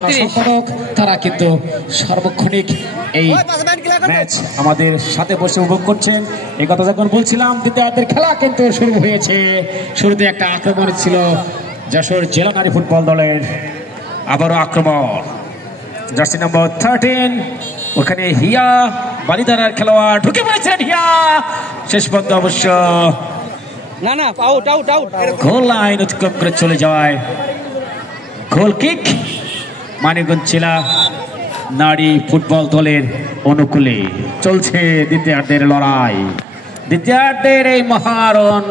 সম্পাদক তারা কিন্তু সার্বক্ষণিক এই ম্যাচ আমাদের সাথে বসে উপভোগ করছেন। এই কথা যখন বলছিলাম, দ্বিতীয়ার্ধের খেলা কিন্তু শুরু হয়েছে। শুরুতে একটা আক্রমণ ছিল যশোর জেলা নারী ফুটবল দলের, আবারও আক্রমণ জার্সি নম্বর 13, ওখানে হিয়া বালিধারার খেলোয়াড় ঢুকে পড়েছেন। হিয়া শেষ পর্যন্ত অবশ্য গোল লাইন অতিক্রম করে চলে যায়। গোল কিক মানিকগঞ্জ জেলা নারী ফুটবল দলের অনুকূলে চলছে দ্বিতীয়ার্ধের লড়াই। দ্বিতীয়ার্ধের এই মহারণ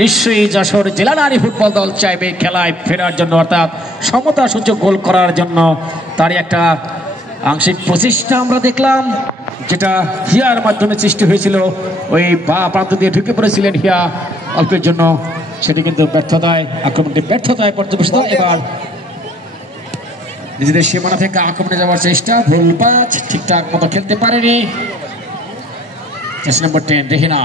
নিশ্চয়ই যশোর জেলা নারী ফুটবল দল চাইবে খেলায় ফেরার জন্য, অর্থাৎ সমতা সূচক গোল করার জন্য। তারই একটা আংশিক প্রচেষ্টা আমরা দেখলাম, যেটা হিয়ার মাধ্যমে সৃষ্টি হয়েছিল। ওই বা প্রান্ত দিয়ে ঢুকে পড়েছিলেন হিয়া অল্পের জন্য, সেটি কিন্তু ব্যর্থতায়, আক্রমণটি ব্যর্থতায় পর্যবেসিত। এবার নিজেদের সীমানা থেকে আক্রমণে যাওয়ার চেষ্টা, ভুল পাঁচ, ঠিকঠাক মতো খেলতে পারেনি। নম্বর 10 রেহিনা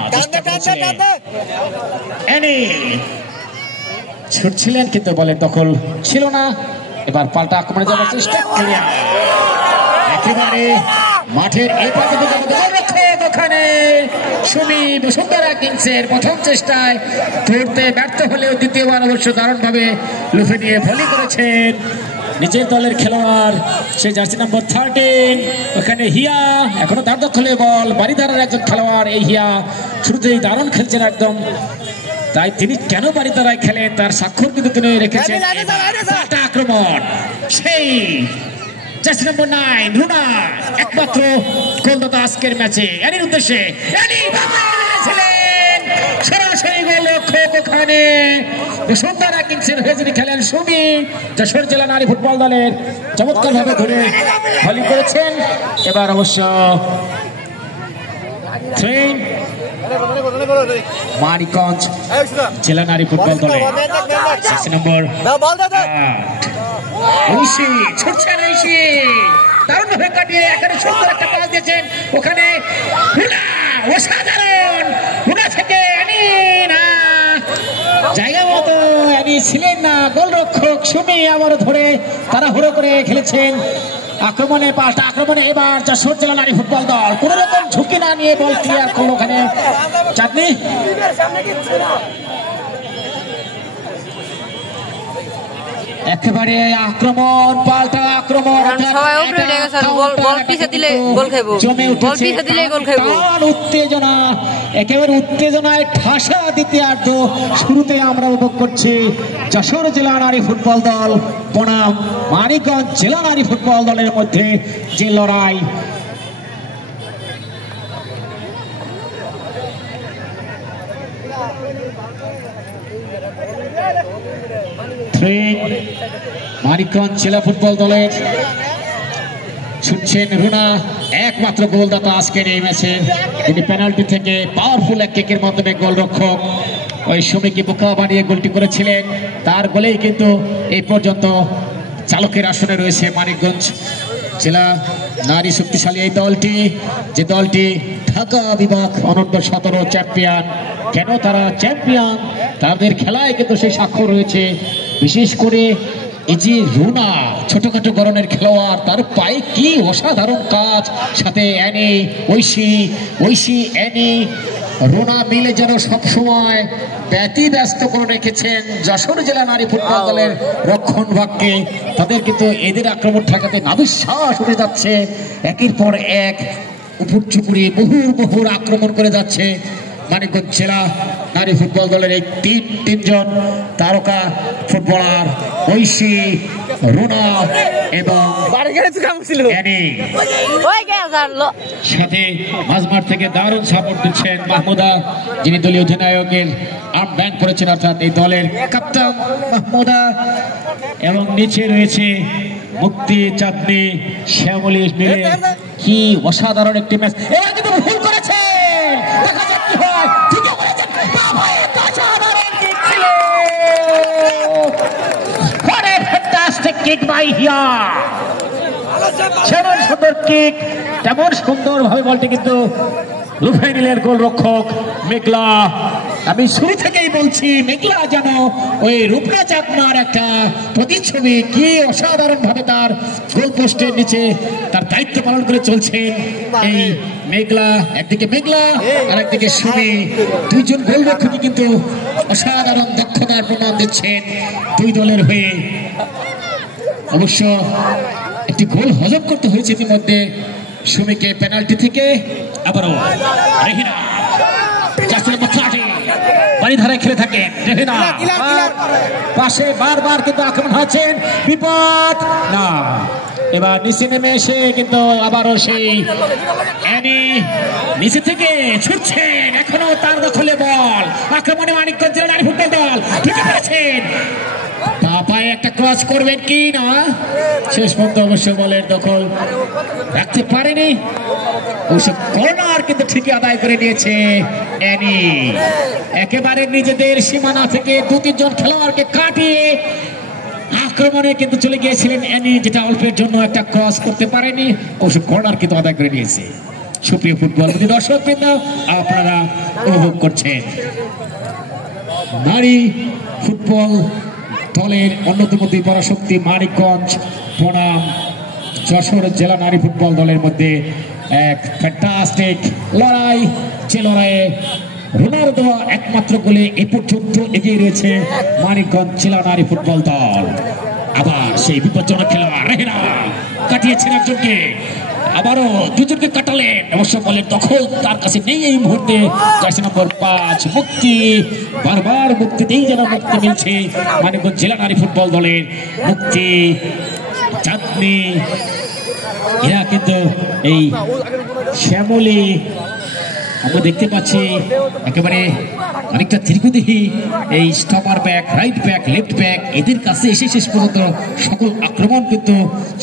ছুটছিলেন কিন্তু বলের দখল ছিল না। এবার পাল্টা আক্রমণে যাওয়ার চেষ্টা, একেবারে মাঠের এই প্রান্তে ওখানে সুমি বসুন্ধরা কিংসের প্রথম চেষ্টায় ধরতে ব্যর্থ হলেও দ্বিতীয়বার অবশ্য দারুণভাবে লুফে নিয়ে ভলি করেছেন নিজের দলের খেলোয়াড়, সে জার্সি নম্বর 13। ওখানে হিয়া এখনো তার দখলে বল, বাড়িধারার একজন খেলোয়াড়। এই হিয়া শুরুতেই দারুণ খেলছেন একদম, তাই তিনি কেন বাড়িধারায় খেলেন তার স্বাক্ষর কিন্তু তিনি রেখেছেন। আক্রমণ সেই জার্সি নম্বর 9 রুনা, একমাত্র গোলদাতা আজকের ম্যাচে এর উদ্দেশ্যে সরাসরি গোল রক্ষক ওখানে বসুন্ধরা কিংসের হয়ে যিনি খেলেন সুমি, যশোর জেলা নারী ফুটবল দলের চমৎকার ভাবে ধরে ভলি করেছেন। এবার অবশ্য মানিকগঞ্জ জেলা নারী ফুটবল দলের নম্বর 8 ছুটছেন ঐশী, দারুণ ভাবে কাটিয়ে এখানে সুন্দর একটা পাস দিয়েছেন। ওখানে অসাধারণ থেকে জায়গা মতো ছিলেন না গোলরক্ষক সুমি, আবার ধরে তারা হুড়ো করে খেলেছেন। আক্রমণে পাল্টা আক্রমণে এবার যশোর জেলা নারী ফুটবল দল কোন রকম ঝুঁকি না নিয়ে বল ক্লিয়ার করলো। ওখানে চাঁদনি একেবারে আক্রমণ, পাল্টা আক্রমণ, উত্তেজনা, একেবারে উত্তেজনায় ঠাসা দ্বিতীয়ার্ধ শুরুতে আমরা উপভোগ করছি। যশোর জেলা নারী ফুটবল দল বনাম মানিকগঞ্জ জেলা নারী ফুটবল দলের মধ্যে যে লড়াই, মানিকগঞ্জ জেলা ফুটবল দলের ছুটছেন রুনা, একমাত্র গোলদাতা আজকের এই ম্যাচে। তিনি পেনাল্টি থেকে পাওয়ারফুল এক কিকের মাধ্যমে গোলরক্ষক ওই সুমিকে বোকা বানিয়ে গোলটি করেছিলেন। তার গোলেই কিন্তু এই পর্যন্ত চালকের আসনে রয়েছে মানিকগঞ্জ জেলা নারী শক্তিশালী এই দলটি, যে দলটি ঢাকা বিভাগ অনূর্ধ্ব 17 চ্যাম্পিয়ন। কেন তারা চ্যাম্পিয়ন, তাদের খেলায় কিন্তু সেই স্বাক্ষর রয়েছে। বিশেষ করে এই যে রুনা, ছোটখাটো গরনের খেলোয়াড়, তার পায়ে কি অসাধারণ কাজ, সাথে অ্যানি ঐশী অ্যানি রুনা মিলে যেন সবসময় ব্যতিব্যস্ত করে রেখেছেন যশোর জেলা নারী ফুটবল দলের রক্ষণ ভাগকে। তাদের কিন্তু এদের আক্রমণ ঠেকাতে নাবিশ্বাস উঠে যাচ্ছে, একের পর এক উপর চুপুরি মুহুর আক্রমণ করে যাচ্ছে মানিকগঞ্জ জেলা নারী ফুটবল দলের এই তিনজন তারকা ফুটবলার ঐশী, রুনা এবং সাথে মাঝমাঠ থেকে দারুণ সাপোর্ট দিচ্ছেন মাহমুদা, যিনি দলীয় অধিনায়কের আর্ম ব্যাংক করেছেন, অর্থাৎ এই দলের কাপ্তান মাহমুদা। এবং নিচে রয়েছে মুক্তি, চাঁদনি, শ্যামলী মিলে কি অসাধারণ একটি ম্যাচ। এবার কিন্তু ভুল করেছে, দেখা যাক কি হয়। ঠিকই করেছেন, কিক বাই হিয়া, যেমন সুন্দর কিক তেমন সুন্দর ভাবে বলটি কিন্তু লুফে নিলেন গোলরক্ষক মেঘলা। আমি শুরু থেকেই বলছি মেঘলা যেন ওই রূপনা চাকমার একটা প্রতিচ্ছবি। কি অসাধারণ ভাবে তার গোল পোস্টের নিচে তার দায়িত্ব পালন করে চলছেন এই মেঘলা। একদিকে মেঘলা আর একদিকে সুমি, দুইজন গোলরক্ষকই কিন্তু অসাধারণ দক্ষতার প্রমাণ দিচ্ছেন দুই দলের হয়ে। অবশ্য একটি গোল হজম করতে হয়েছে ইতিমধ্যে সুমিকে পেনাল্টি থেকে। আবারও রেহিনা বাড়িধারায় খেলে থাকেন রেহিনা, পাশে বারবার কিন্তু আক্রমণ হচ্ছেন, বিপদ না। এবার নিচে নেমে এসে কিন্তু আবারও সেই অ্যানি নিচে থেকে ছুটছেন, এখনো তার দখলে বল। আক্রমণে মানিকগঞ্জ জেলা নারী ফুটবল দল ঠিক পেরেছেন, পায়ে একটা ক্রস করবেন কি না, শেষ পর্যন্ত অবশ্য বলের দখল রাখতে পারেনি। অবশ্য কর্নার কিন্তু ঠিকই আদায় করে নিয়েছে অ্যানি। একেবারে নিজেদের সীমানা থেকে দু তিনজন খেলোয়াড়কে কাটিয়ে আক্রমণে কিন্তু চলে গিয়েছিলেন অ্যানি, যেটা অল্পের জন্য একটা ক্রস করতে পারেনি। অবশ্য কর্নার কিন্তু আদায় করে নিয়েছে। সুপ্রিয় ফুটবল দর্শকবৃন্দ, আপনারা উপভোগ করছেন নারী ফুটবল দলের অন্যতম দুই পরাশক্তি মানিকগঞ্জ বনাম যশোর জেলা নারী ফুটবল দলের মধ্যে এক ফ্যান্টাস্টিক লড়াই। যে লড়াইয়ে রোনালদো একমাত্র গোলে এ পর্যন্ত এগিয়ে রয়েছে মানিকগঞ্জ জেলা নারী ফুটবল দল। আবার সেই বিপজ্জনক খেলোয়াড় রেহেনা কাটিয়েছেন একজনকে, আবারও দুজনকে কাটালেন। অবশ্য বলের দখল তার কাছে নেই এই মুহূর্তে। জার্সি নম্বর 5 মুক্তি, বারবার মুক্তিতেই যেন মুক্তি মিলছে মানিকগঞ্জ জেলা নারী ফুটবল দলের। মুক্তি, চাঁদনি, এরা কিন্তু এই শ্যামলী আমরা দেখতে পাচ্ছি একেবারে অনেকটা দীর্ঘদেহী এই stopper back, right back, left back, এদের কাছে এসে শেষ পর্যন্ত সকল আক্রমণ কিন্তু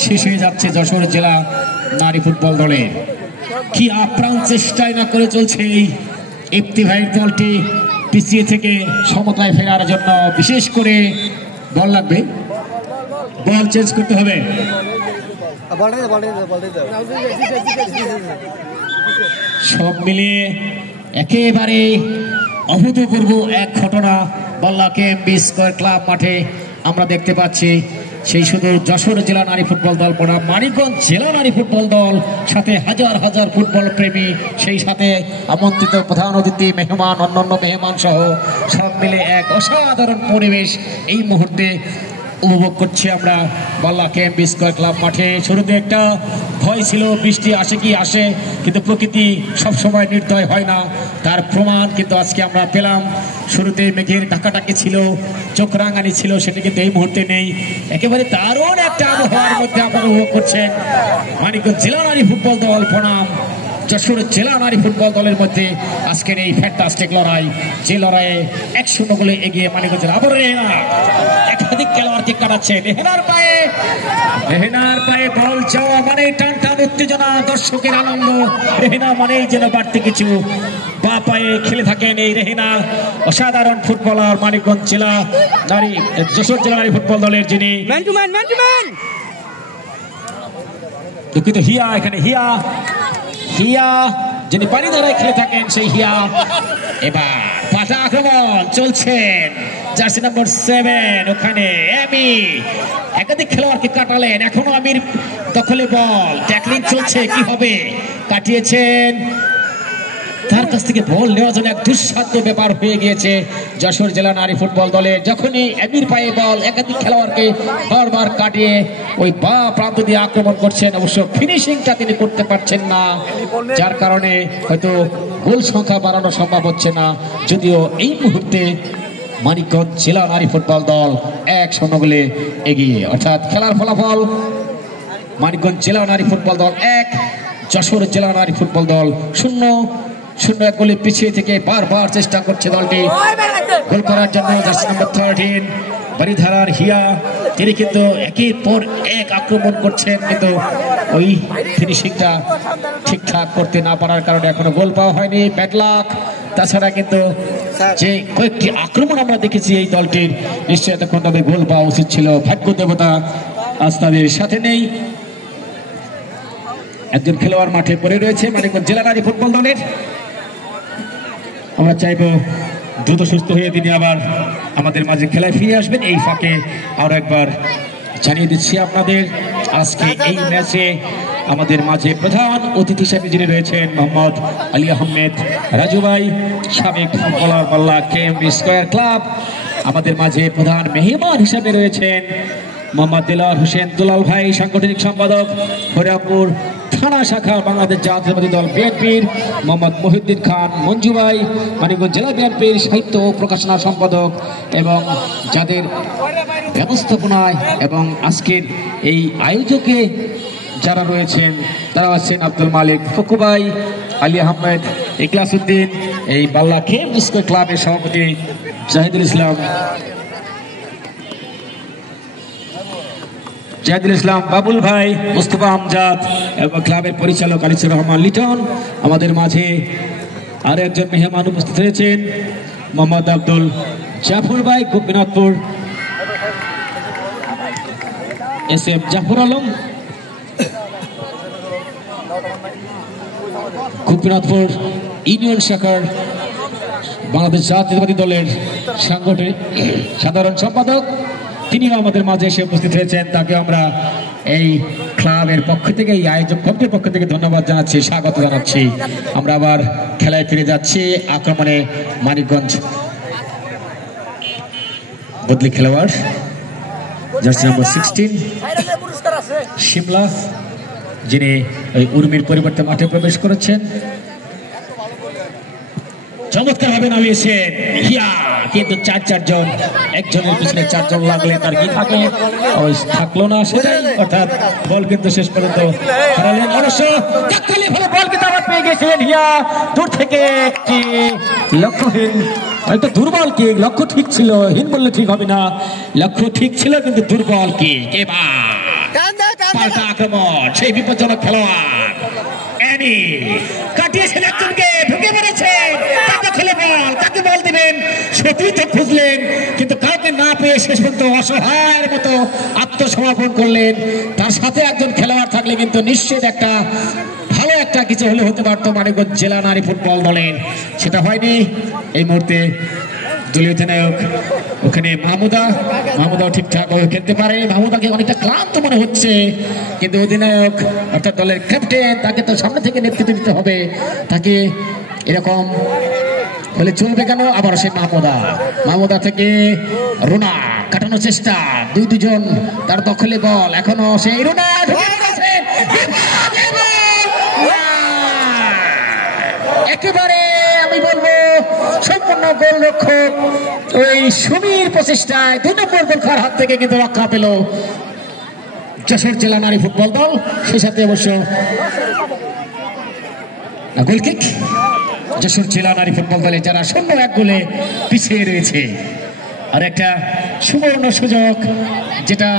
শেষ হয়ে যাচ্ছে যশোর জেলা নারী ফুটবল দলে। কি আপ্রাণ চেষ্টায় না করে চলছে এই ইফতি ভাইয়ের দলটি পিছিয়ে থেকে সমতায় ফেরার জন্য। বিশেষ করে বল লাগবে, বল চেঞ্জ করতে হবে। সব মিলিয়ে একেবারে অভূতপূর্ব এক ঘটনা বল্লা কেএমবি স্কয়ার ক্লাব মাঠে আমরা দেখতে পাচ্ছি। সেই শুধু যশোর জেলা নারী ফুটবল দল বনাম মানিকগঞ্জ জেলা নারী ফুটবল দল, সাথে হাজার হাজার ফুটবল প্রেমী, সেই সাথে আমন্ত্রিত প্রধান অতিথি, মেহমান, অন্যান্য মেহমান সহ সব মিলে এক অসাধারণ পরিবেশ এই মুহূর্তে উপভোগ করছি আমরা বল্লা কেএমবি স্কয়ার ক্লাব মাঠে। শুরুতে একটা ভয় ছিল, বৃষ্টি আসে কি আসে, কিন্তু প্রকৃতি সবসময় নির্দয় হয় না, তার প্রমাণ কিন্তু আজকে আমরা পেলাম। শুরুতে মেঘের ঢাকাটাকি ছিল, চোখ রাঙানি ছিল, সেটা কিন্তু এই মুহূর্তে নেই। একেবারে দারুণ একটা আবহাওয়ার মধ্যে আপনারা উপভোগ করছেন মানিকগঞ্জ জেলা নারী ফুটবল দল বনাম যশোর জেলা নারী ফুটবল দলের মধ্যে আজকের এই ফ্যান্টাস্টিক লড়াই। যে লড়াইয়ে 1-0 গোলে এগিয়ে মানিকগঞ্জ। আবার রেহেনা একাধিক খেলোয়াড়কে কাটাচ্ছে, রেহেনার পায়ে বল যাওয়া মানে টান টান উত্তেজনা, দর্শকের আনন্দ। রেহেনা মানেই যেন বাড়তি কিছু। বা পায়ে খেলে থাকেন এই রেহেনা, অসাধারণ ফুটবলার মানিকগঞ্জ জেলা নারী যশোর জেলা নারী ফুটবল দলের, যিনি দুঃখিত হিয়া, এখানে হিয়া যিনি পানি ধারায় খেলে থাকেন সেই হিয়া। এবার পাতা আক্রমণ চলছেন, জার্সি নম্বর 7 ওখানে আমি একাধিক খেলোয়াড়কে কাটালেন, এখনো আমির দখলে বল, ট্যাকলিং চলছে, কি হবে, কাটিয়েছেন। তার কাছ থেকে বল নেওয়ার জন্য এক দুঃসাধ্য ব্যাপার হয়ে গিয়েছে যশোর জেলা নারী ফুটবল দলের। যখনই আমির পায়ে বল, একাধিক খেলোয়াড়কে বারবার কাটিয়ে ওই বা প্রান্ত দিয়ে আক্রমণ করছেন, অবশ্য ফিনিশিংটা তিনি করতে পারছেন না, যার কারণে হয়তো গোল সংখ্যা বাড়ানো সম্ভব হচ্ছে না। যদিও এই মুহূর্তে মানিকগঞ্জ জেলা নারী ফুটবল দল 1-0 গোলে এগিয়ে, অর্থাৎ খেলার ফলাফল মানিকগঞ্জ জেলা নারী ফুটবল দল 1, যশোর জেলা নারী ফুটবল দল 0। 0-1 গোলে পিছিয়ে থেকে বারবার চেষ্টা করছে দলটি গোল করার জন্য। জার্সি নম্বর 13 বাড়িধারার হিয়া, তিনি কিন্তু একের পর এক আক্রমণ করছেন, কিন্তু ওই ফিনিশিংটা ঠিকঠাক করতে না পারার কারণে এখনো গোল পাওয়া হয়নি। Bad luck. তাছাড়া কিন্তু যে কয়েকটি আক্রমণ আমরা দেখেছি এই দলটির, নিশ্চয়ই এতক্ষণ তবে গোল পাওয়া উচিত ছিল। ভাগ্য দেবতা আজ তাদের সাথে নেই। একজন খেলোয়াড় মাঠে পড়ে রয়েছে মানিকগঞ্জ জেলা নারী ফুটবল দলের। আমরা চাইব দ্রুত সুস্থ হয়ে তিনি আবার আমাদের মাঝে খেলায় ফিরে আসবেন। এই ফাঁকে আরো একবার জানিয়ে দিচ্ছি আপনাদের, আজকে এই ম্যাচে আমাদের মাঝে প্রধান অতিথি হিসেবে যিনি রয়েছেন মোহাম্মদ আলী আহমেদ রাজু ভাই, সাবেক ফুটবলার বাল্লা কেএমবি স্কয়ার ক্লাব। আমাদের মাঝে প্রধান মেহমান হিসেবে রয়েছেন মোহাম্মদ দেলোয়ার হোসেন দুলাল ভাই, সাংগঠনিক সম্পাদক হরিরামপুর থানা শাখা বাংলাদেশ জাতীয়তাবাদী দল বিএনপির। মোহাম্মদ মহিউদ্দিন খান মঞ্জু ভাই, মানিকগঞ্জ জেলা বিএনপির সাহিত্য ও প্রকাশনা সম্পাদক, এবং যাদের ব্যবস্থাপনায় এবং আজকের এই আয়োজকে যারা রয়েছেন তারা আছেন আব্দুল মালিক ফকু ভাই, আলী আহমেদ, ইখলাস উদ্দিন, এই বাল্লা কেএমবি স্কয়ার ক্লাবের সভাপতি জাহিদুল ইসলাম বাবুল ভাই, মুস্তফা আমজাদ এবং ক্লাবের পরিচালক আলিসুর রহমান লিটন। আমাদের মাঝে আরো একজন মেহমান উপস্থিত হয়েছেন মোহাম্মদ আব্দুল জাফর ভাই, Gopinathpur S M Jafar Alam, Gopinathpur union শাখার বাংলাদেশ জাতীয়তাবাদী দলের সাংগঠনিক সাধারণ সম্পাদক, তিনিও আমাদের মাঝে এসে উপস্থিত হয়েছেন। তাকে আমরা এই ক্লাবের পক্ষ থেকে, এই আয়োজক কমিটির পক্ষ থেকে ধন্যবাদ জানাচ্ছি, স্বাগত জানাচ্ছি। আমরা আবার খেলায় ফিরে যাচ্ছি। আক্রমণে মানিকগঞ্জ বদলি খেলোয়াড় জার্সি নম্বর 16 শিমলা, যিনি ওই উর্মির পরিবর্তে মাঠে প্রবেশ করেছেন। চমৎকার ভাবে নামিয়েছেন হিয়া, কিন্তু চারজন, একজনের পিছনে চারজন লাগলে তার কি থাকে, ওই থাকলো না সেটাই, অর্থাৎ বল কিন্তু শেষ পর্যন্ত হারালেন। অবশ্য ভালো বল কিন্তু আবার পেয়ে গেছেন হিয়া, দূর থেকে একটি লক্ষ্যহীন, হয়তো দুর্বল কি, লক্ষ্য ঠিক ছিল, হীন বললে ঠিক হবে না, লক্ষ্য ঠিক ছিল কিন্তু দুর্বল কি। পাল্টা আক্রমণ, সেই বিপজ্জনক খেলোয়াড় এনি কাটিয়েছেন একজনকে, ঢুকে পড়েছেন, কাকে বল দিবেন সত্যিই তো খুঁজলেন, কিন্তু কাউকে না পেয়ে শেষ পর্যন্ত অসহায়ের মতো আত্মসমর্পণ করলেন। তার সাথে একজন খেলোয়াড় থাকলে কিন্তু নিশ্চিত একটা ভালো একটা কিছু হলে হতে পারতো মানিকগঞ্জ জেলা নারী ফুটবল দলের, সেটা হয়নি। এই মুহূর্তে দলীয় অধিনায়ক ওখানে মাহমুদাও ঠিকঠাক খেলতে পারে, মাহমুদাকে অনেকটা ক্লান্ত মনে হচ্ছে, কিন্তু অধিনায়ক অর্থাৎ দলের ক্যাপ্টেন, তাকে তো সামনে থেকে নেতৃত্ব দিতে হবে, তাকে এরকম বলে চলবে কেন। আবার সে মাহমুদা থেকে রুনা কাটানোর চেষ্টা, দুজন তার দখলে বল, এখনো সেই রুনা একেবারে আমি বলবো সম্পূর্ণ গোলরক্ষক ওই সুমির প্রচেষ্টায় 2 নম্বর গোল খাওয়ার হাত থেকে কিন্তু রক্ষা পেল যশোর জেলা নারী ফুটবল দল। সেই সাথে অবশ্য গোলকিক যশোর জেলা নারী ফুটবল দলে যারা 0-1 গোলে পিছিয়ে রয়েছে। আর একটা সুবর্ণ সুযোগ, যেটা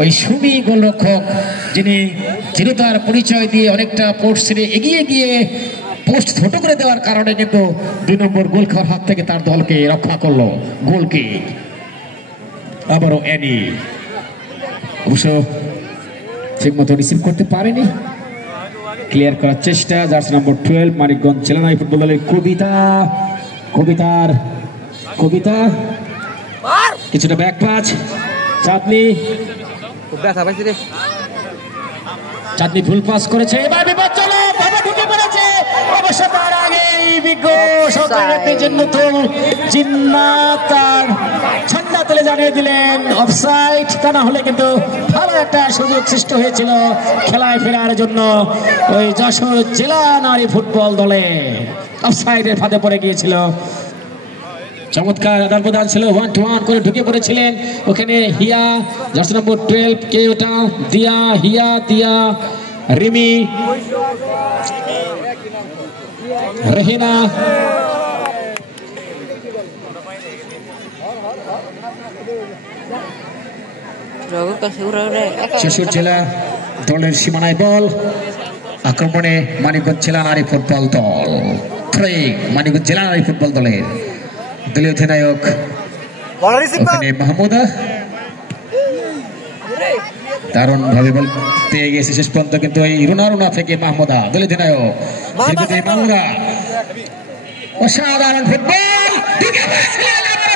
ওই সুমি গোলরক্ষক যিনি দৃঢ়তার পরিচয় দিয়ে অনেকটা পোস্ট ছেড়ে এগিয়ে গিয়ে পোস্ট ছোট করে দেওয়ার কারণে কিন্তু 2 নম্বর গোল খাওয়ার হাত থেকে তার দলকে রক্ষা করলো। গোলকিক আবারও এনি, অবশ্য ঠিক মতো রিসিভ করতে পারেনি, ক্লিয়ার করার চেষ্টা। জার্সি নম্বর 12 মানিকগঞ্জ জেলা নারী ফুটবল দলের কবিতা কিছুটা ব্যাক পাঁচ, চাঁদনি ভুল পাস করেছে, এবার বিপজ্জনক ভাবে ঢুকে পড়েছে। অবশ্য তার আগে বিজ্ঞ সন্তানের নতুন জিন্নাত তার ঝান্ডা তুলে জানিয়ে দিলেন অফসাইড, তা না হলে কিন্তু ভালো একটা সুযোগ সৃষ্টি হয়েছিল খেলায় ফেরার জন্য ওই যশোর জেলা নারী ফুটবল দলে। অফসাইডের ফাঁদে পড়ে গিয়েছিল। চমৎকার আদান প্রদান ছিল, 1-1 করে ঢুকে পড়েছিলেন ওখানে হিয়া, জার্সি নম্বর 12 কে ওটা দিয়া, হিয়া দিয়া, রিমি, রেহিনা, যশোর জেলা দলের সীমানায় বল, আক্রমণে মানিকগঞ্জ জেলা নারী ফুটবল দল, মানিকগঞ্জ জেলা নারী ফুটবল দলের দলীয় অধিনায়ক মাহমুদা দারুণ ভাবে বল পেয়ে গেছে শেষ পর্যন্ত, কিন্তু এই রুনা থেকে মাহমুদা দলীয় অধিনায়ক মাহমুদা অসাধারণ ফুটবল,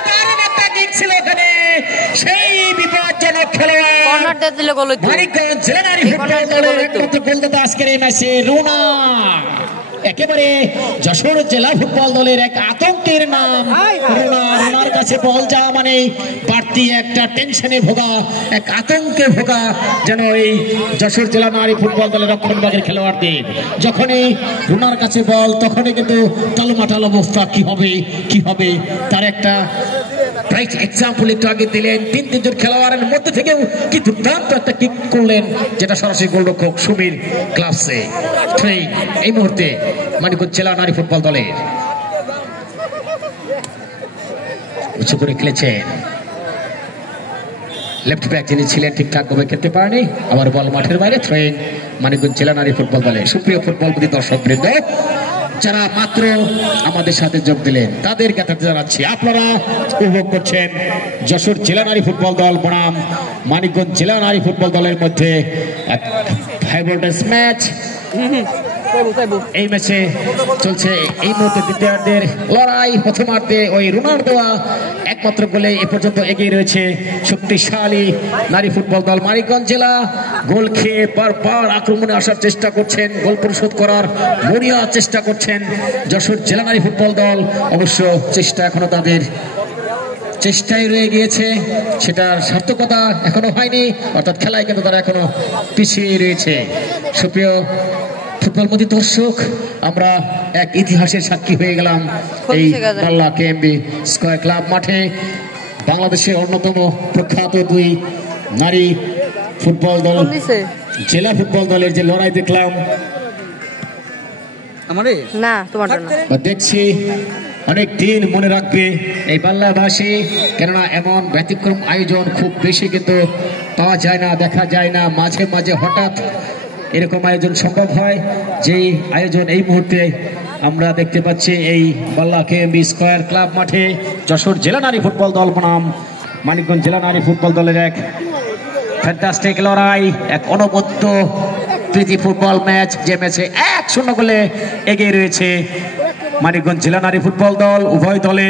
দারুণ একটা কিক ছিল ওখানে, সেই বিপজ্জনক খেলোয়াড় মানিকগঞ্জ জেলা নারী ফুটবল দলের একমাত্র গোলদাতা আজকের এই ম্যাচে রুনা। একেবারে যশোর জেলা ফুটবল দলের এক আতঙ্কের নাম রুনা। রুনার কাছে বল যাওয়া মানে বাড়তি একটা টেনশনে ভোগা, এক আতঙ্কে ভোগা যেন এই যশোর জেলা নারী ফুটবল দলের রক্ষণভাগের খেলোয়াড়দের। যখনই রুনার কাছে বল তখনই কিন্তু টালমাটাল অবস্থা, কি হবে তার একটা রাইট এক্সাম্পল একটু আগে দিলেন। তিনজন খেলোয়াড়ের মধ্যে থেকেও কি দুর্দান্ত একটা কিক করলেন, যেটা সরাসরি গোলরক্ষক সুমির ক্লাবসে এই মুহূর্তে মানিকগঞ্জ জেলা নারী ফুটবল দলের উঁচু করে খেলেছেন লেফট ব্যাক যিনি ছিলেন, ঠিকঠাক ভাবে খেলতে পারেনি, আবার বল মাঠের বাইরে থ্রোয়িং মানিকগঞ্জ জেলা নারী ফুটবল দলের। সুপ্রিয় ফুটবলপ্রেমী দর্শকবৃন্দ, যারা মাত্র আমাদের সাথে যোগ দিলেন তাদের কথা জানাচ্ছি, আপনারা উপভোগ করছেন যশোর জেলা নারী ফুটবল দল বনাম মানিকগঞ্জ জেলা নারী ফুটবল দলের মধ্যে এক হাই ভোল্টেজ ম্যাচ। এই ম্যাচে চলছে এই মুহূর্তে দ্বিতীয়ার্ধের লড়াই। প্রথমার্ধে ওই রুনার দেওয়া একমাত্র গোলে এ পর্যন্ত এগিয়ে রয়েছে শক্তিশালী নারী ফুটবল দল মানিকগঞ্জ জেলা। গোল খেয়ে বারবার আক্রমণে আসার চেষ্টা করছেন, গোল পরিশোধ করার মরিয়া চেষ্টা করছেন যশোর জেলা নারী ফুটবল দল। অবশ্য চেষ্টা এখনো তাদের চেষ্টায় রয়ে গিয়েছে, সেটার সার্থকতা এখনো হয়নি, অর্থাৎ খেলায় কিন্তু তারা এখনো পিছিয়ে রয়েছে। সুপ্রিয় ফুটবলমতী দর্শক, আমরা এক ইতিহাসের সাক্ষী হয়ে গেলাম এই বাল্লা কেএমবি স্কয়ার ক্লাব মাঠে। বাংলাদেশের অন্যতম প্রখ্যাত দুই নারী ফুটবল দল জেলা ফুটবল দলের যে লড়াই দেখলাম, দেখছি অনেক দিন মনে রাখবে এই বাংলাভাষী, কেননা এমন ব্যতিক্রম আয়োজন খুব বেশি কিন্তু পাওয়া যায় না, দেখা যায় না। মাঝে মাঝে হঠাৎ এরকম আয়োজন সম্ভব হয়, যেই আয়োজন এই মুহূর্তে আমরা দেখতে পাচ্ছি এই বাল্লা কেএমবি স্কয়ার ক্লাব মাঠে। যশোর জেলা নারী ফুটবল দল বনাম মানিকগঞ্জ জেলা নারী ফুটবল দলের এক ফ্যান্টাস্টিক লড়াই, এক অনবদ্য প্রীতি ফুটবল ম্যাচ, যে ম্যাচে 1-0 গোলে এগিয়ে রয়েছে মানিকগঞ্জ জেলা নারী ফুটবল দল। উভয় দলে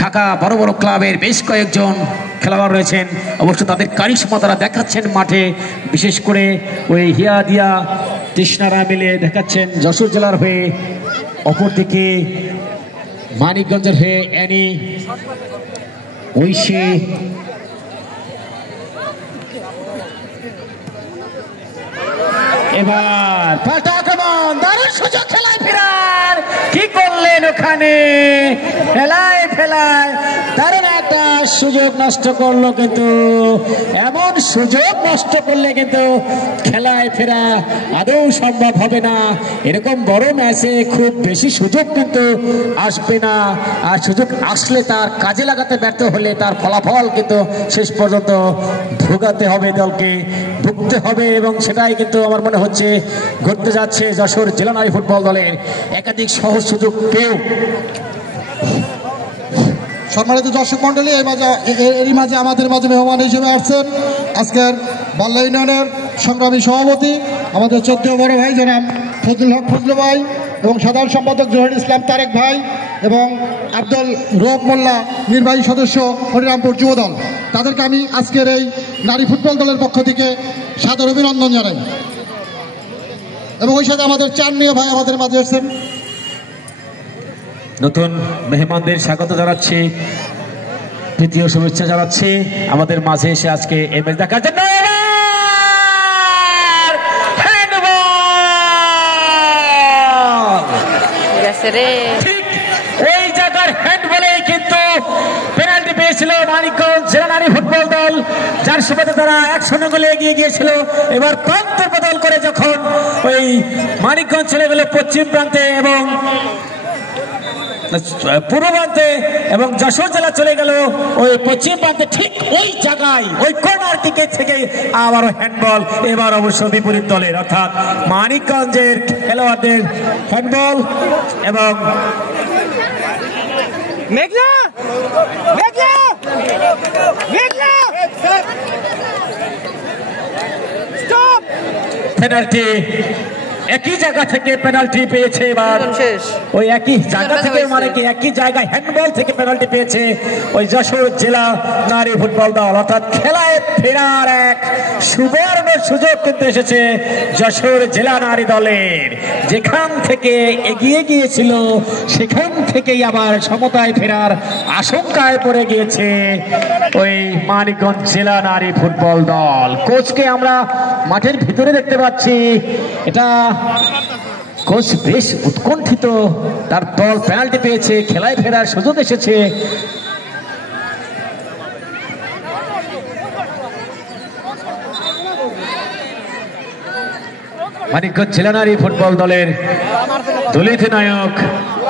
ঢাকা বড় বড় ক্লাবের বেশ কয়েকজন খেলোয়াড় রয়েছেন, অবশ্য তাদের কারিশমা তারা দেখাচ্ছেন মাঠে, বিশেষ করে ওই হিয়া দিয়া তৃষ্ণারা মিলে দেখাচ্ছেন যশোর জেলার হয়ে, অপরদিকে মানিকগঞ্জের হয়ে অ্যানি ঐশী এবার পাল্টা আক্রমণ, দারুণ সুযোগ খেলায় ফেরার, কি করলেন ওখানে, ফেলায় দারুণ একটা সুযোগ নষ্ট করলো। কিন্তু এমন সুযোগ নষ্ট করলে কিন্তু খেলায় ফেরা আদৌ সম্ভব হবে না। এরকম বড় ম্যাচে খুব বেশি সুযোগ কিন্তু আসবে না, আর সুযোগ আসলে তার কাজে লাগাতে ব্যর্থ হলে তার ফলাফল কিন্তু শেষ পর্যন্ত ভোগাতে হবে, দলকে ভুগতে হবে, এবং সেটাই কিন্তু আমার মনে হচ্ছে ঘটতে যাচ্ছে যশোর জেলা নারী ফুটবল দলের। একাধিক সহজ সুযোগ পেয়েও সম্মানিত দর্শক মন্ডলী, এরই মাঝে আমাদের মাঝে মেহমান হিসেবে আসছেন আজকের বাল্লা ইউনিয়নের সংগ্রামী সভাপতি আমাদের 14 বড় ভাই জনাব ফজলুল হক ফজলু ভাই, এবং সাধারণ সম্পাদক জহিরুল ইসলাম তারেক ভাই, এবং আব্দুল রব মোল্লা নির্বাহী সদস্য হরিরামপুর যুবদল। তাদেরকে আমি আজকের এই নারী ফুটবল দলের পক্ষ থেকে সাদর অভিনন্দন জানাই, এবং ওই সাথে আমাদের 4 মেয়ে ভাই আমাদের মাঝে আসছেন। নতুন মেহমানদের স্বাগত জানাচ্ছি, তৃতীয় শুভেচ্ছা জানাচ্ছি আমাদের মাঝে এসে আজকে এই ম্যাচ দেখার জন্য। এই জায়গার হ্যান্ডবলে কিন্তু পেনাল্টি পেয়েছিল মানিকগঞ্জ জেলা নারী ফুটবল দল, যার সুবাদে তারা 1-0 গোলে এগিয়ে গিয়েছিল। এবার প্রান্ত বদল করে যখন ওই মানিকগঞ্জ চলে গেল পশ্চিম প্রান্তে এবং পূর্ব প্রান্তে, এবং যশোর জেলা চলে গেল ওই পশ্চিম প্রান্তে, ঠিক ওই জায়গায় ওই কর্নার দিকে থেকে আবারও হ্যান্ডবল, এবার অবশ্য বিপরীত দলের অর্থাৎ মানিকগঞ্জের খেলোয়াড়দের হ্যান্ডবল। এবং পেনাল্টি একই জায়গা থেকে পেনাল্টি পেয়েছে এবার, ওই একই জায়গা থেকে মানে কি একই জায়গায় হ্যান্ডবল থেকে পেনাল্টি পেয়েছে ওই যশোর জেলা নারী ফুটবল দল। অর্থাৎ খেলায় ফেরার এক সুবর্ণ সুযোগ কিন্তু এসেছে যশোর জেলা নারী দলের। যেখান থেকে এগিয়ে গিয়েছিল সেখান থেকেই আবার সমতায় ফেরার আশঙ্কায় পড়ে গিয়েছে ওই মানিকগঞ্জ জেলা নারী ফুটবল দল। কোচকে আমরা মাঠের ভিতরে দেখতে পাচ্ছি, এটা কোচ বেশ উৎকণ্ঠিত, তার দল পেনাল্টি পেয়েছে, খেলায় ফেরার সুযোগ এসেছে। মানিকগঞ্জ জেলা নারী ফুটবল দলের দলিত নায়ক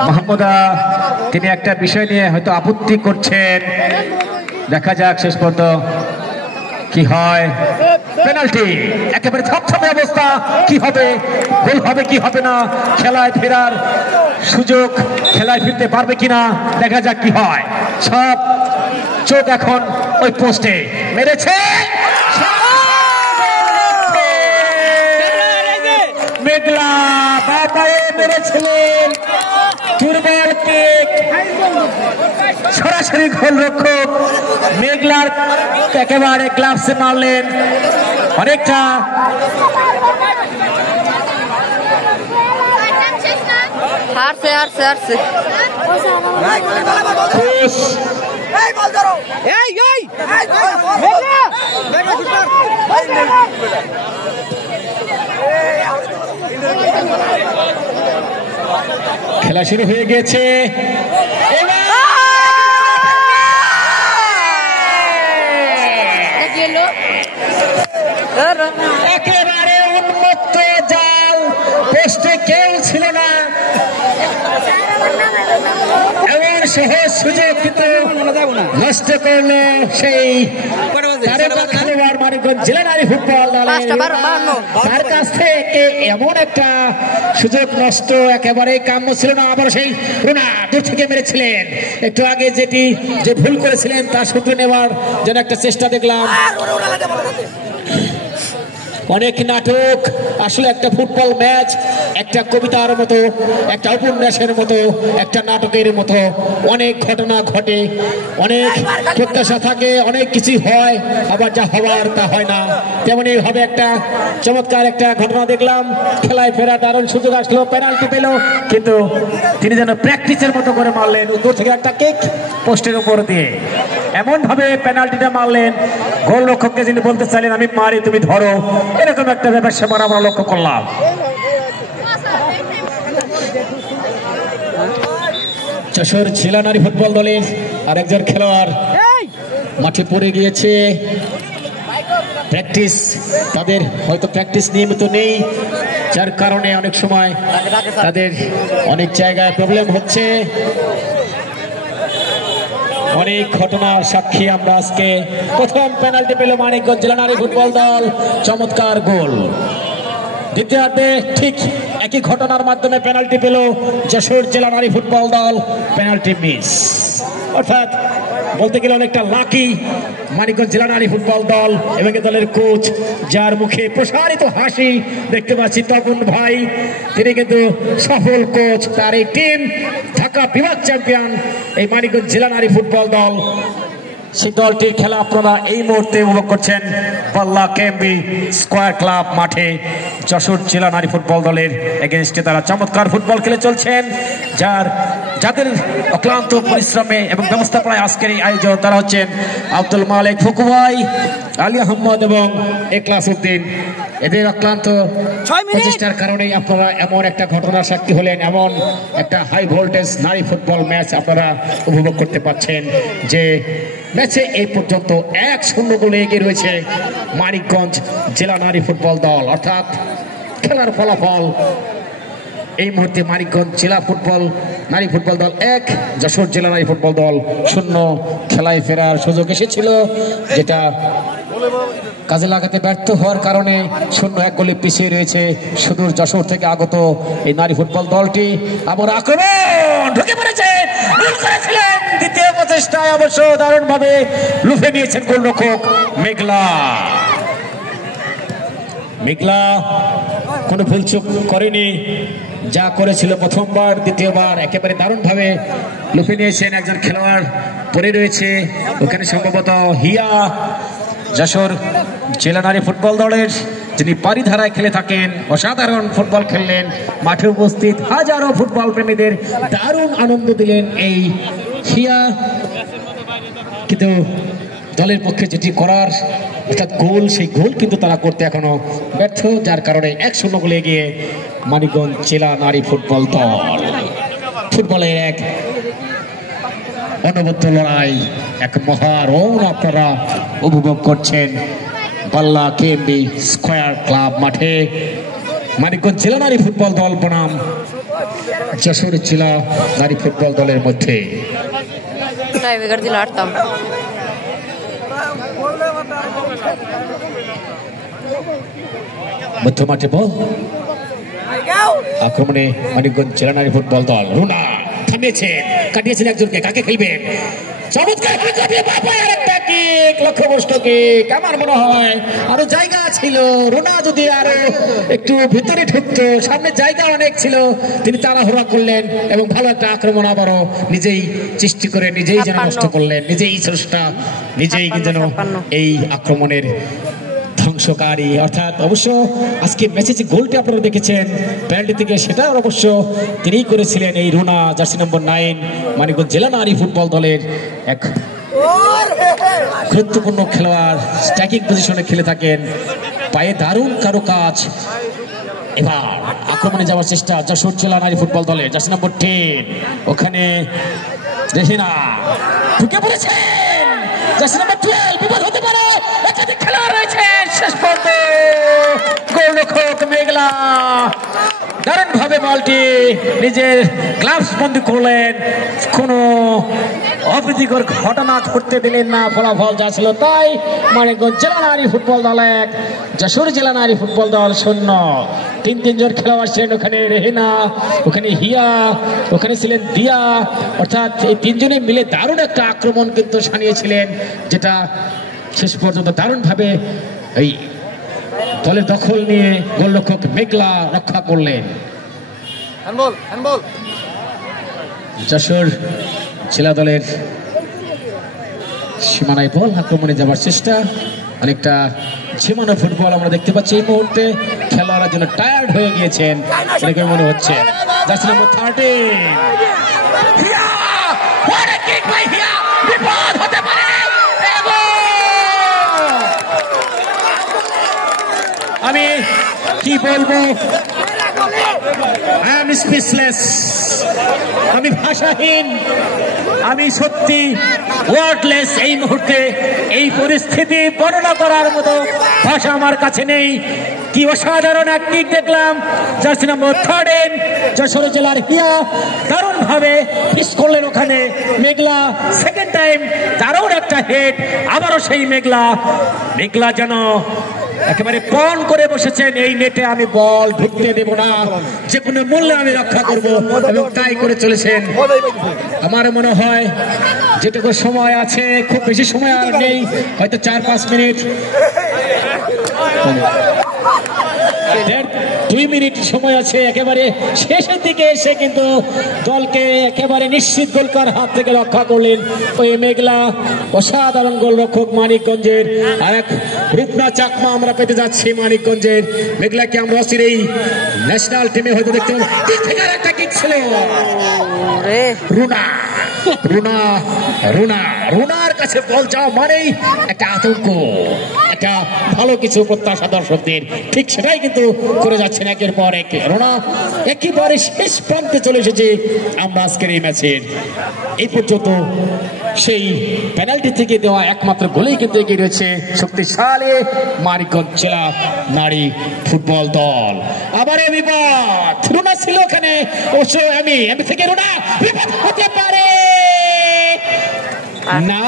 মোহাম্মদা, তিনি একটা বিষয় নিয়ে হয়তো আপত্তি করছেন, দেখা যাক শেষ পর্যন্ত কি হয়। পেনাল্টি, একেবারে থমথমে অবস্থা, কি হবে, গোল হবে কি হবে না, খেলায় ফেরার সুযোগ, খেলায় ফিরতে পারবে কিনা, দেখা যাক কি হয়। সব চোখ এখন ওই পোস্টে, মেরেছে মেঘলা, বাবায়ে মেরেছিলেন দুর্বল কিক, সরাসরি গোলরক্ষক মেঘলার একেবারে গ্লাভসে মারলেন। অনেকটা খেলা শুরু হয়ে গেছে, একেবারে উন্মুক্ত জাল, পোস্টে কেউ ছিল না, এমন সহজ সুযোগ কিন্তু নষ্ট করলো সেই খেলোয়াড় মানিকগঞ্জ জেলা নারী ফুটবল দলের। তার কাছ থেকে এমন একটা সুযোগ নষ্ট একেবারে কাম্য ছিল না। আবার সেই রুনা দূর থেকে মেরেছিলেন, একটু আগে যেটি যে ভুল করেছিলেন তা শুধরে নেওয়ার জন্য একটা চেষ্টা দেখলাম। অনেক নাটক, আসলে একটা ফুটবল ম্যাচ একটা কবিতার মতো, একটা উপন্যাসের মতো, একটা নাটকের মতো, অনেক ঘটনা ঘটে, অনেক প্রত্যাশা থাকে, অনেক কিছু হয়, আবার যা হওয়ার তা হয় না। তেমনি ভাবে একটা চমৎকার একটা ঘটনা দেখলাম, খেলায় ফেরা দারুণ সুযোগ আসলো, পেনাল্টি পেল, কিন্তু তিনি যেন প্র্যাকটিসের মতো করে মারলেন, উত্তর থেকে একটা কিক পোস্টের উপর দিয়ে এমন ভাবে পেনাল্টিটা মারলেন, গোলরক্ষককে যিনি বলতে চাইলেন আমি মারি তুমি ধরো, এরকম একটা ব্যাপার সেবার আমরা লক্ষ্য করলাম। যশোর জেলা নারী ফুটবল দলের আরেকজন খেলোয়াড় মাঠে পড়ে গিয়েছে। প্র্যাকটিস, তাদের হয়তো প্র্যাকটিস নিয়মিত নেই, যার কারণে অনেক সময় তাদের অনেক জায়গায় প্রবলেম হচ্ছে। অনেক ঘটনার সাক্ষী আমরা আজকে। প্রথম পেনাল্টি পেল মানিকগঞ্জ জেলা নারী ফুটবল দল, চমৎকার গোল। দ্বিতীয়ার্ধে ঠিক একই ঘটনার মাধ্যমে পেনাল্টি পেল যশোর জেলা নারী ফুটবল দল, পেনাল্টি মিস। অর্থাৎ বলতে গেলে অনেকটা লাকি মানিকগঞ্জ জেলা নারী ফুটবল দল এবং দলের কোচ, যার মুখে প্রসারিত হাসি দেখতে পাচ্ছি, তপন ভাই, তিনি কিন্তু সফল কোচ। তার এই টিম ঢাকা বিভাগ চ্যাম্পিয়ন এই মানিকগঞ্জ জেলা নারী ফুটবল দল। সেই দলটির খেলা আপনারা এই মুহূর্তে উপভোগ করছেন পাল্লা কেএমবি স্কয়ার ক্লাব মাঠে। যশোর জেলা নারী ফুটবল দলের এগেনস্টে তারা চমৎকার ফুটবল খেলে চলছেন, যাদের অক্লান্ত পরিশ্রমে এবং ব্যবস্থাপনায় আজকের এই আয়োজন। তারা হচ্ছেন আব্দুল মালিক ফুকু ভাই, আলী আহমদ এবং এখলাস উদ্দিন। এদের অক্লান্ত প্রচেষ্টার কারণেই আপনারা এমন একটা ঘটনার সাক্ষী হলেন, এমন একটা হাই ভোল্টেজ নারী ফুটবল ম্যাচ আপনারা উপভোগ করতে পাচ্ছেন, যে ম্যাচে এই পর্যন্ত 1-0 গোলে এগিয়ে রয়েছে মানিকগঞ্জ জেলা নারী ফুটবল দল। অর্থাৎ খেলার ফলাফল এই মুহূর্তে মানিকগঞ্জ জেলা নারী ফুটবল দল 1, যশোর জেলা নারী ফুটবল দল 0। খেলায় ফেরার সুযোগ এসেছিল, যেটা কাজে লাগাতে ব্যর্থ হওয়ার কারণে 0-1 গোলে পিছিয়ে রয়েছে সুদূর যশোর থেকে আগত এই নারী ফুটবল দলটি। আবার আক্রমণ ঢুকে পড়েছে, দ্বিতীয় প্রচেষ্টায় অবশ্য দারুণ ভাবে লুফে নিয়েছেন গোলরক্ষক মেঘলা। কোনো ভুলচুক করেনি, যা করেছিল প্রথমবার দ্বিতীয়বার একেবারে দারুণভাবে লুফে নিয়েছেন একজন খেলোয়াড় পড়ে রয়েছে ওখানে, সম্ভবত হিয়া, যশোর জেলা নারী ফুটবল দলের, যিনি বারিধারায় খেলে থাকেন, অসাধারণ ফুটবল খেললেন, মাঠে উপস্থিত হাজারো ফুটবল প্রেমীদের দারুণ আনন্দ দিলেন এই হিয়া। কিন্তু দলের পক্ষে যেটি করার অর্থাৎ গোল, সেই গোল কিন্তু তারা করতে এখনো ব্যর্থ, যার কারণে 1-0 গোলে এগিয়ে মানিকগঞ্জ জেলা নারী ফুটবল দল। ফুটবলের এক অনবদ্য লড়াই, এক মহারণ আপনারা উপভোগ করছেন বাল্লা কেএমবি স্কয়ার ক্লাব মাঠে। মানিকগঞ্জ জেলা নারী ফুটবল দল বনাম যশোর জেলা নারী ফুটবল দলের মধ্যে। মধ্যমাঠে বল, আক্রমণে মানিকগঞ্জ জেলা নারী ফুটবল দল। রুনা থামিয়েছেন, কাটিয়েছেন একজনকে, কাকে খেলবেন? চমৎকার লক্ষ্যভ্রষ্ট কিক। আমার মনে হয় আরো জায়গা ছিল, রুনা যদি আরো একটু ভিতরে ঢুকতো, সামনে জায়গা অনেক ছিল, তিনি তাড়াহুড়া করলেন এবং ভালো একটা আক্রমণ আবারও নিজেই সৃষ্টি করে নিজেই যেন নষ্ট করলেন, নিজেই স্রষ্টা, নিজেই যেন এই আক্রমণের ধ্বংসকারী। অর্থাৎ অবশ্য আজকে ম্যাচে যে গোলটি আপনারা দেখেছেন পেনাল্টি থেকে, সেটা অবশ্য তিনিই করেছিলেন, এই রুনা, জার্সি নম্বর 9, মানিকগঞ্জ জেলা নারী ফুটবল দলের এক গুরুত্বপূর্ণ খেলোয়াড়, স্ট্রাইকিং পজিশনে খেলে থাকেন, পায়ে দারুণ কারুকাজ। এবার আক্রমণে যাওয়ার চেষ্টা যশোর জেলা নারী ফুটবল দলের, জার্সি নম্বর 10, ওখানে রেহিনা ঢুকে পড়েছেন, জার্সি নম্বর 12, বিপদ হতে পারে, একাধিক খেলোয়াড় রয়েছে। শেষ পর্যন্ত গোলরক্ষক মেঘলা দারুণ ভাবে বলটি নিজের গ্লাভস বন্দি করলেন, কোনো অপ্রীতিকর ঘটনা ঘটতে দিলেন না, ফলাফল যা ছিল তাই। মানিকগঞ্জ জেলা নারী ফুটবল দল 1, যশোর জেলা নারী ফুটবল দল 0। 3 জন খেলোয়াড় ছিলেন ওখানে, রেহিনা, ওখানে হিয়া, ওখানে ছিলেন দিয়া, অর্থাৎ এই 3 জনে মিলে দারুণ একটা আক্রমণ কিন্তু সানিয়েছিলেন, যেটা শেষ পর্যন্ত দারুণভাবে এই দলের দখল নিয়ে গোলরক্ষক মেঘলা রক্ষা করলেন। যশোর জেলা দলের সীমানায় বল, আক্রমণে যাবার চেষ্টা, অনেকটা ঝিমানো ফুটবল আমরা দেখতে পাচ্ছি এই মুহূর্তে। খেলোয়াড়ের জন্য টায়ার্ড হয়ে গিয়েছেন এরকম মনে হচ্ছে। জার্সি নম্বর 13, বিপদ হতে পারে, আমি কি বলবো, আমি ভাষাহীন, আমি সত্যি ওয়ার্ডলেস এই মুহূর্তে। এই পরিস্থিতি বর্ণনা করার মতো ভাষা আমার কাছে নেই। কি অসাধারণ এক কিক দেখলাম, জার্সি নম্বর 13, যশোর জেলার হিয়া দারুণ ভাবে ফিস করলেন ওখানে। মেঘলা সেকেন্ড টাইম দারুণ একটা হেড, আবারও সেই মেঘলা যেন একেবারে পণ করে বসেছেন, এই নেটে আমি বল ঢুকতে দেব না, যে কোনো মূল্যে আমি রক্ষা করব, এবং তাই করে চলেছেন। আমার মনে হয় যেটুকু সময় আছে, খুব বেশি সময় আর নেই, হয়তো 4-5 মিনিট, 2 মিনিট সময় আছে, একেবারে শেষের দিকে এসে কিন্তু দলকে একেবারে নিশ্চিত গোলকার হাত থেকে রক্ষা করলেন ওই মেঘলা। অসাধারণ গোলরক্ষক মানিকগঞ্জের, আর এক রূপনা চাকমা আমরা পেতে যাচ্ছি মানিকগঞ্জের। মেঘলাকে আমরা অচিরেই ন্যাশনাল টিমে হয়তো দেখতে পাবো। একটা কিক ছিল, রুনার কাছে বল যাওয়া মানেই একটা আতঙ্ক, একটা ভালো কিছু প্রত্যাশা দর্শকদের, ঠিক সেটাই কিন্তু করে যাচ্ছেন একের পর এক। রুনা একেবারে শেষ প্রান্তে চলে এসেছে আমরা আজকের এই ম্যাচের। এই পর্যন্ত সেই পেনাল্টি থেকে দেওয়া একমাত্র গোলেই কিন্তু এগিয়ে রয়েছে শক্তিশালী মানিকগঞ্জ জেলা নারী ফুটবল দল। আবার বিপদ, রুনা ছিল ওখানে, অবশ্যই আমি থেকে রুনা বিপদ হতে পারে না,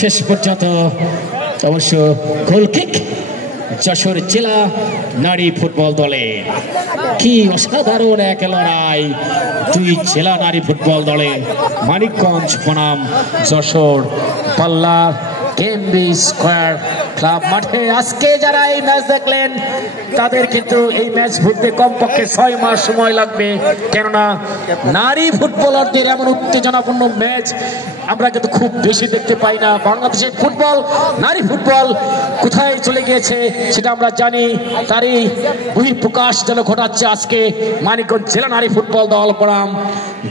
শেষ পর্যন্ত অবশ্য গোল কিক যশোর জেলা নারী ফুটবল দলে। কি অসাধারণ এক লড়াই 2 জেলা নারী ফুটবল দলে, মানিকগঞ্জ বনাম যশোর। পাল্লা কেএমবি স্কয়ার ক্লাব মাঠে আজকে যারা এই ম্যাচ দেখলেন তাদের কিন্তু এই ম্যাচ ভুলতে কমপক্ষে 6 মাস সময় লাগবে, কেননা নারী ফুটবলারদের এমন উত্তেজনাপূর্ণ ম্যাচ আমরা কিন্তু খুব বেশি দেখতে পাই না। বাংলাদেশের ফুটবল, নারী ফুটবল কোথায় চলে গিয়েছে সেটা আমরা জানি, তারই বহিঃপ্রকাশ যেন ঘটাচ্ছে আজকে মানিকগঞ্জ জেলা নারী ফুটবল দল বনাম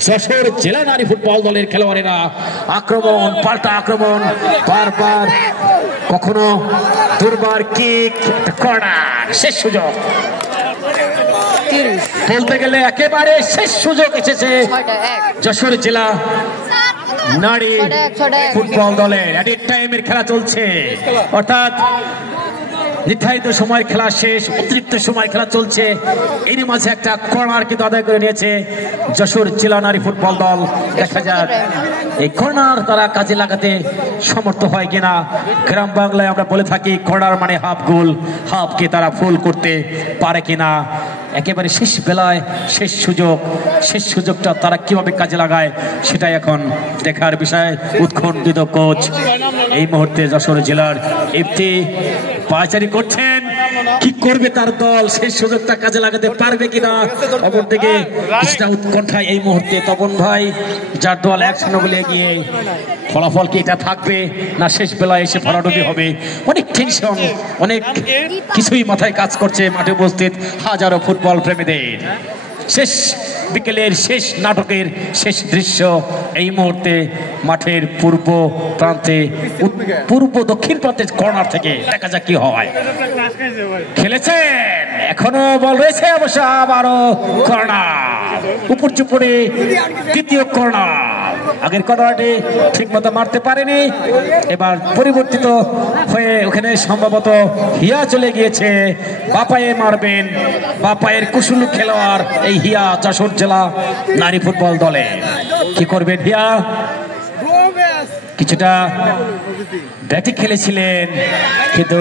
যশোর জেলা নারী ফুটবল দলের খেলোয়াড়েরা। আক্রমণ, পাল্টা আক্রমণ, বারবার কখনো দুর্বার কিক, কর্নার, শেষ সুযোগ বলতে গেলে একেবারে শেষ সুযোগ এসেছে যশোর জেলা নারী ফুটবল দলের। অ্যাডিট টাইমের খেলা চলছে, অর্থাৎ নির্ধারিত সময় খেলা শেষ, অতিরিক্ত সময় খেলা চলছে। এর মাঝে একটা কর্নার কিন্তু আদায় করে নিয়েছে যশোর জেলা নারী ফুটবল দল। দেখা যাক এই কর্নার তারা কাজে লাগাতে সমর্থ হয় কিনা। গ্রাম বাংলায় আমরা বলে থাকি কর্নার মানে হাফ গোল, হাফকে তারা ফুল করতে পারে কিনা। একেবারে শেষ বেলায় শেষ সুযোগ, শেষ সুযোগটা তারা কিভাবে কাজে লাগায় সেটাই এখন দেখার বিষয়। উৎকণ্ঠিত কোচ এই মুহূর্তে যশোর জেলার এফটি পায়চারি করছেন, কি করবে তার দল, শেষ সুযোগটা কাজে লাগাতে পারবে কিনা। অপরদিকে কিছুটা উৎকণ্ঠায় এই মুহূর্তে তপন ভাই, যার দল 1-0 বলে এগিয়ে। ফলাফল কি এটা থাকবে না শেষ বেলায় এসে ভরাডুবি হবে? অনেক টেনশন, অনেক কিছুই মাথায় কাজ করছে মাঠে উপস্থিত হাজারো ফুটবল প্রেমীদের। শেষ বিকেলের শেষ নাটকের শেষ দৃশ্য এই মুহূর্তে মাঠের পূর্ব প্রান্তে, পূর্ব দক্ষিণ প্রান্তের কর্নার থেকে। দেখা যাক কি হয়। খেলেছেন, এখনো বল রয়েছে অবশ্য, আবারও কর্নার, উপর চুপড়ে দ্বিতীয় কর্নার। আগের কর্নারটি ঠিক মতো মারতে পারেনি, এবার পরিবর্তিত হয়ে ওখানে সম্ভবত হিয়া চলে গিয়েছে। বাপায়ে মারবেন, বাপায়ের কুশল খেলোয়াড় এই হিয়া যশোর জেলা নারী ফুটবল দলে। কি করবেন হিয়া? কিছুটা ব্যাটিং খেলেছিলেন কিন্তু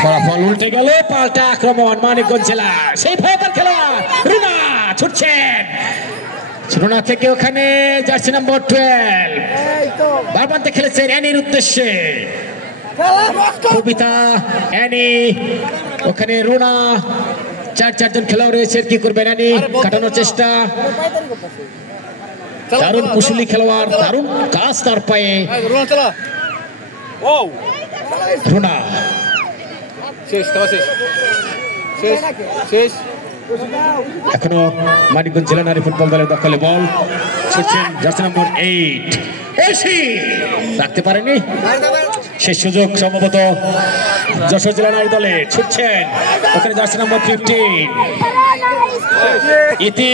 ফলাফল উল্টে গেল। পাল্টা আক্রমণ মানিকগঞ্জ জেলা, সেই ভয়ঙ্কর খেলোয়াড় রুনা ছুটছেন। রুনা থেকে ওখানে জার্সি নম্বর 12 বারবান্তে খেলেছেন অ্যানির উদ্দেশ্যে। কবিতা, অ্যানি, ওখানে রুনা, 4-4 খেলোয়াড় রয়েছে। কি করবেন অ্যানি? কাটানোর চেষ্টা, দারুণ কুশলী খেলোয়াড়, দারুণ কাজ তার পায়ে। রুনা এখনো মানিকগঞ্জ জেলা নারী ফুটবল দলের দখলে বল। ছুটছেন জার্সি নম্বর 8, রাখতে পারেনি। শেষ সুযোগ সম্ভবত যশোর জেলা নারী দলে। ছুটছেন ওখানে জার্সি নম্বর 15, ইতি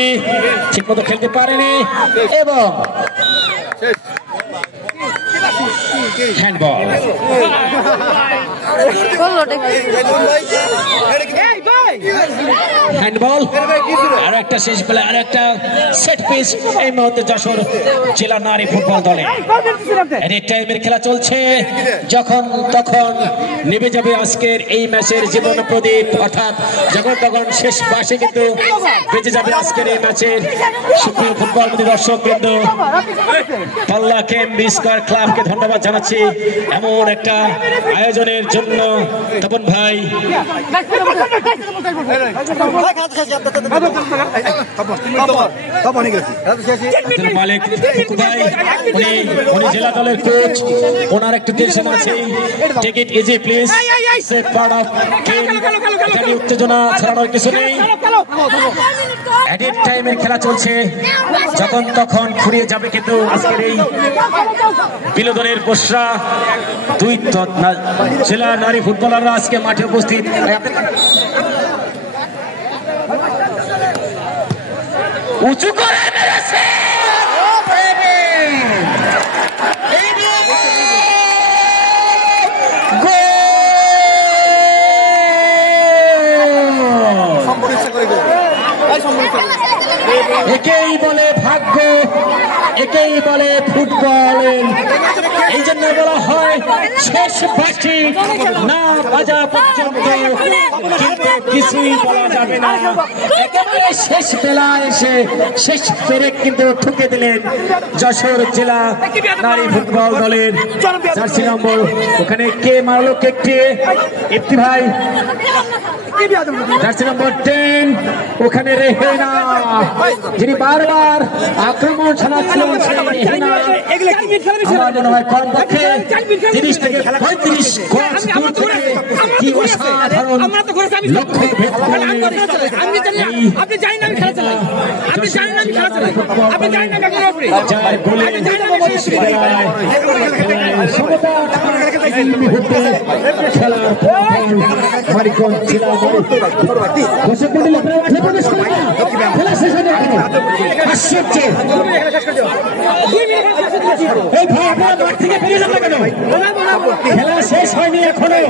ঠিক মতো খেলতে পারেনি এবং হ্যান্ডবল। হ্যান্ডবল, আর একটা শেষ বেলা, আর একটা সেট পিস এই মুহূর্তে যশোর জেলা নারী ফুটবল দলে। এডিট টাইমের খেলা চলছে, যখন তখন নেমে যাবে আজকের এই ম্যাচের জীবন প্রদীপ, অর্থাৎ যখন তখন শেষ পাশে কিন্তু বেঁচে যাবে আজকের এই ম্যাচের। সুপ্রিয় ফুটবল দর্শক কিন্তু পাল্লা কেএমবি স্কয়ার ক্লাবকে ধন্যবাদ জানাচ্ছি এমন একটা আয়োজনের জন্য। তপন ভাই, মালিক ভাই, উনি জেলা দলের কোচ, ওনার একটু টেনশন আছে। Take it easy please, set part of game, এখানে উত্তেজনা ছড়ানোর কিছু নেই। এডিট টাইমের খেলা চলছে, যখন তখন ফুরিয়ে যাবে কিন্তু আজকের এই বিনোদনের বসরা। 2 জেলা নারী ফুটবলাররা আজকে মাঠে উপস্থিত। উঁচু করে মেরেছে, একেই বলে ভাগ্য, একেই বলে ফুটবল, এই জন্য বলা হয় শেষ বাঁশি না বাজা পর্যন্ত কিন্তু কিছুই বলা যাবে না। একেবারে শেষ বেলায় এসে শেষ পেরেক কিন্তু ঠুকে দিলেন যশোর জেলা নারী ফুটবল দলের জার্সি নম্বর। ওখানে কে মারলো কেকটি? ইফতি ভাই। জার্সি নম্বর 10 ওখানে রেহেনা, যিনি বারবার আক্রমণ চালাচ্ছিলেন। আমার মনে হয় কমপক্ষে 30 থেকে 35 গজ দূর থেকে কি অসাধারণ লক্ষ্য ভেদ করে আপনি জানেন আমি খেলা চালাই, আপনি জানেন আমি খেলা চালাই, আপনি জানেন আমি যার গোলে খেলার মানিকগঞ্জ জেলা দর্শক মন্ডলী আপনারা মাঠে প্রবেশ করুন। খেলা শেষ হয়নি এখনো। আশ্চর্য! এই ভাই আপনারা মাঠ থেকে বেরিয়ে যান না কেন? খেলা শেষ হয়নি এখনো।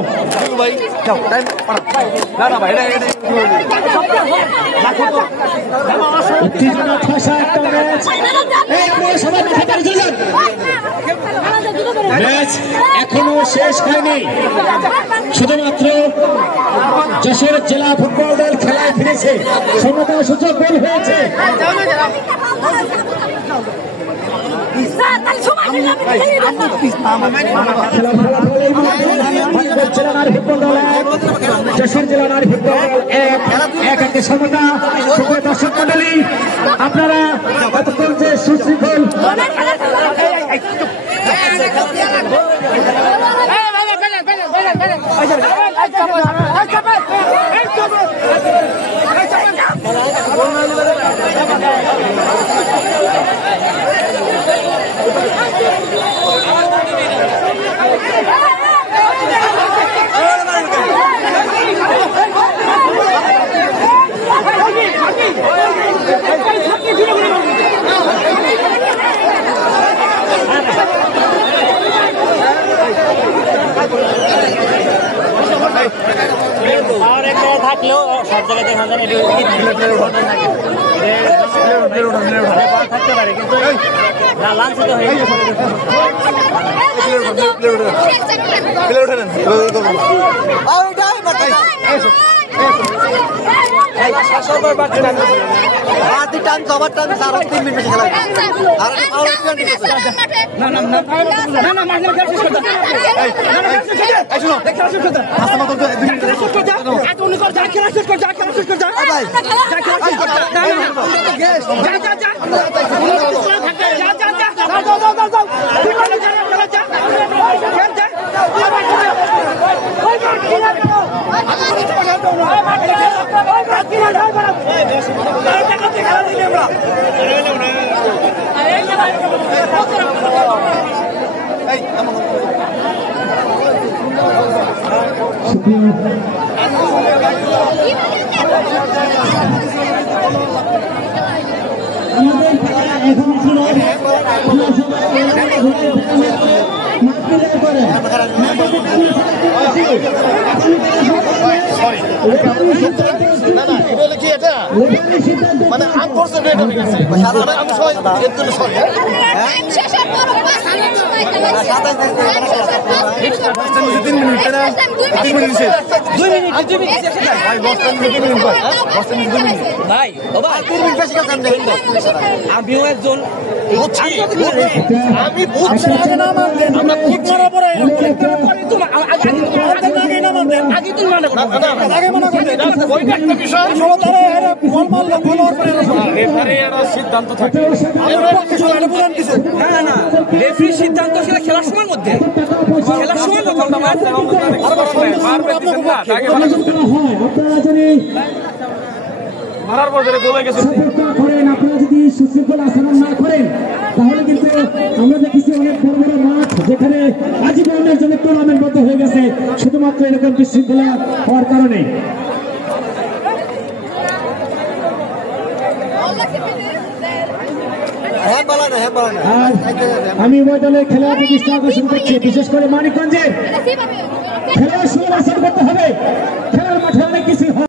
উত্তেজনা ঠাসা একটা ম্যাচ। এই আপনারা সবাই মাঠে বেরিয়ে যান। ম্যাচ এখনো শেষ হয়নি। শুধুমাত্র যশোর জেলা ফুটবল দল খেলায় ফিরেছে। সমতা সূচক গোল হয়েছে। জেলা নারী ফুটবল দল 1, যশোর জেলা নারী ফুটবল দল 1-1 সমতা। দর্শক মন্ডলী আপনারা এতক্ষণ যে সুশৃঙ্খল থাকলেও সব জায়গায় থাকতে পারে, কিন্তু না লাঞ্ছিত হয়ে টান জবার টান 3 মিনিট খেলা মানে আমিও একজন আমি সিদ্ধান্ত থাকে না রেফারির সিদ্ধান্ত সেটা খেলার সময়ের মধ্যে খেলার সময় মারার পর গোলে গেছে। আপনারা যদি সুশৃঙ্খল আচরণ না করেন তাহলে কিন্তু আমরা দেখেছি অনেক বড় বড় মাঠ যেখানে আজীবনের জন্য টুর্নামেন্ট বন্ধ হয়ে গেছে শুধুমাত্র এরকম বিশৃঙ্খলা হওয়ার কারণে। আমি উভয় দলের খেলার প্রতিষ্ঠা আকর্ষণ করছি, বিশেষ করে মানিকগঞ্জের খেলার সুবাসন করতে হবে।